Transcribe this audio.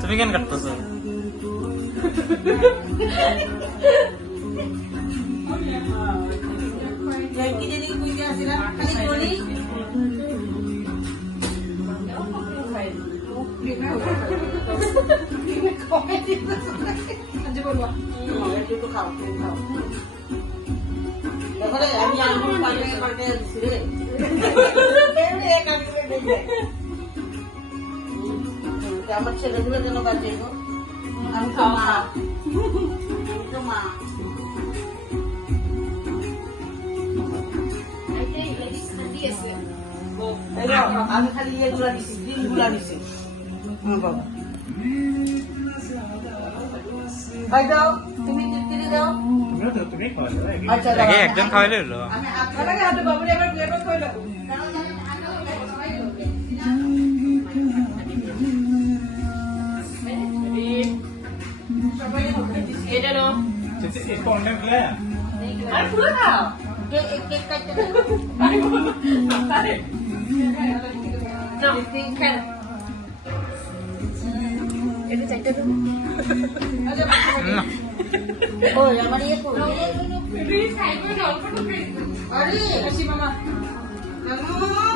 তুমি কেন কাটতেছো? আমি আঙুল পাল্টে পাল্টে দিচ্ছি রে আমার ছেলেগুলো যেন বাঁচে গো। আমি তো মা, আমি তো মা। আমি খালি ইয়েগুলা দিচ্ছি, ডিমগুলা দিচ্ছি। বাবা ভাই দাও, তুমি তিরি দাও। আচ্ছা আগে একজন খাওয়াইলে হলো। আমি আপনাকে হাতে বাবুরে এবার এবার কইলো এটা নো আর পুরো খাও কেক কেক কাটতে দাও আরে আরে নাও খাও এটা চাইতে দাও ওই আমার ইয়ে কই রিস খাইবো না অল্প খাইবো আরে আসি মামা মামা